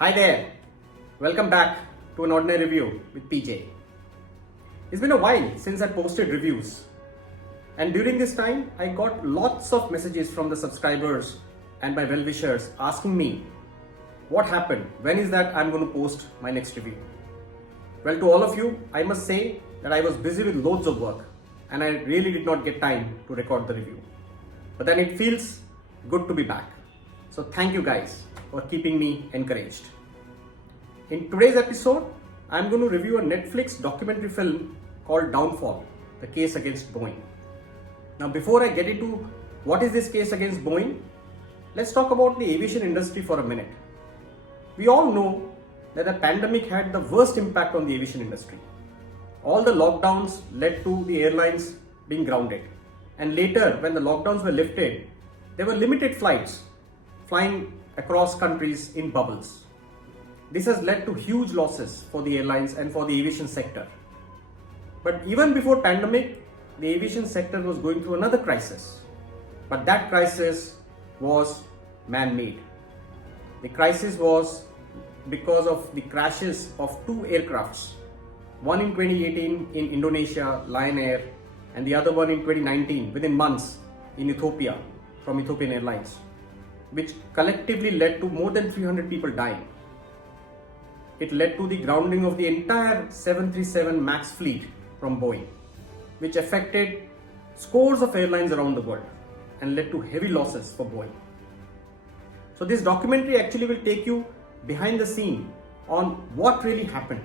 Hi there, welcome back to an ordinary review with PJ. It's been a while since I posted reviews, and during this time I got lots of messages from the subscribers and my well-wishers asking me what happened, when is that I'm going to post my next review. Well, to all of you, I must say that I was busy with loads of work and I really did not get time to record the review. But then it feels good to be back. So thank you guys for keeping me encouraged. In today's episode, I'm going to review a Netflix documentary film called Downfall, the case against Boeing. Now, before I get into what is this case against Boeing, let's talk about the aviation industry for a minute. We all know that the pandemic had the worst impact on the aviation industry. All the lockdowns led to the airlines being grounded. And later, when the lockdowns were lifted, there were limited flights flying across countries in bubbles. This has led to huge losses for the airlines and for the aviation sector. But even before pandemic, the aviation sector was going through another crisis. But that crisis was man-made. The crisis was because of the crashes of two aircrafts, one in 2018 in Indonesia, Lion Air, and the other one in 2019, within months, in Ethiopia, from Ethiopian Airlines, which collectively led to more than 300 people dying. It led to the grounding of the entire 737 MAX fleet from Boeing, which affected scores of airlines around the world and led to heavy losses for Boeing. So this documentary actually will take you behind the scene on what really happened,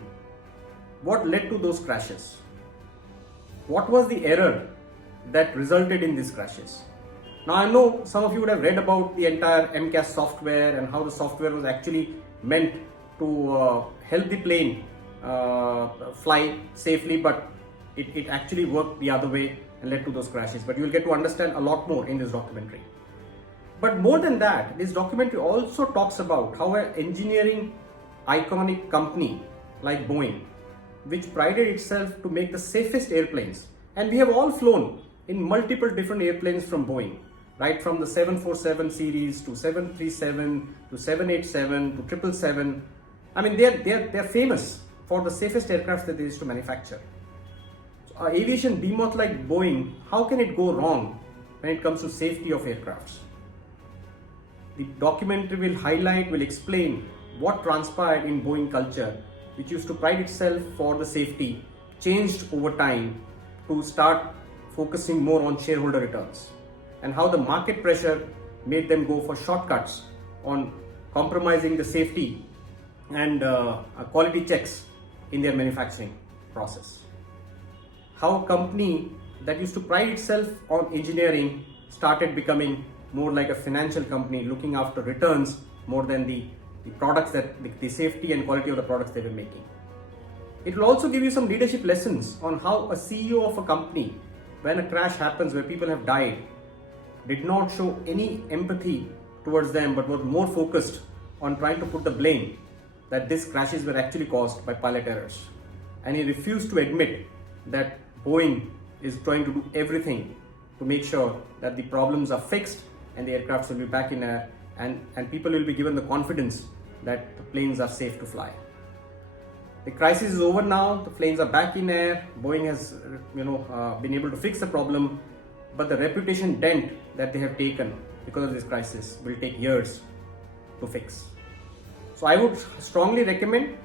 what led to those crashes, what was the error that resulted in these crashes. Now, I know some of you would have read about the entire MCAS software and how the software was actually meant to help the plane fly safely, but it actually worked the other way and led to those crashes. But you will get to understand a lot more in this documentary. But more than that, this documentary also talks about how an engineering iconic company like Boeing, which prided itself to make the safest airplanes, and we have all flown in multiple different airplanes from Boeing, right from the 747 series to 737 to 787 to 777. I mean, they're famous for the safest aircraft that they used to manufacture. So, aviation behemoth like Boeing, how can it go wrong when it comes to safety of aircrafts? The documentary will explain what transpired in Boeing culture, which used to pride itself for the safety, changed over time to start focusing more on shareholder returns, and how the market pressure made them go for shortcuts on compromising the safety and quality checks in their manufacturing process. How a company that used to pride itself on engineering started becoming more like a financial company, looking after returns more than the products the safety and quality of the products they were making. It will also give you some leadership lessons on how a CEO of a company, when a crash happens where people have died, did not show any empathy towards them, but were more focused on trying to put the blame that these crashes were actually caused by pilot errors. And he refused to admit that Boeing is trying to do everything to make sure that the problems are fixed and the aircrafts will be back in air, and people will be given the confidence that the planes are safe to fly. The crisis is over now, the planes are back in air, Boeing has been able to fix the problem, but the reputation dent that they have taken because of this crisis will take years to fix. So I would strongly recommend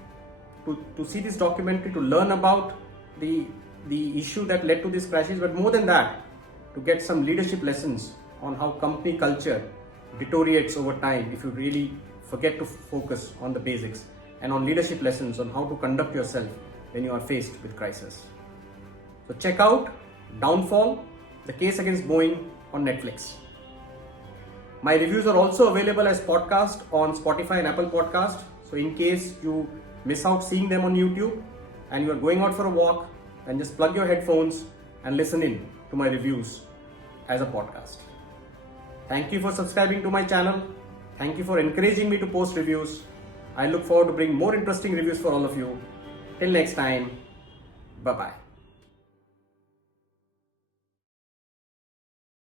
to see this documentary, to learn about the issue that led to these crashes, but more than that, to get some leadership lessons on how company culture deteriorates over time if you really forget to focus on the basics, and on leadership lessons on how to conduct yourself when you are faced with crisis. So check out Downfall, the case against Boeing on Netflix. My reviews are also available as podcast on Spotify and Apple Podcast. So in case you miss out seeing them on YouTube and you are going out for a walk, then just plug your headphones and listen in to my reviews as a podcast. Thank you for subscribing to my channel. Thank you for encouraging me to post reviews. I look forward to bring more interesting reviews for all of you. Till next time, bye-bye.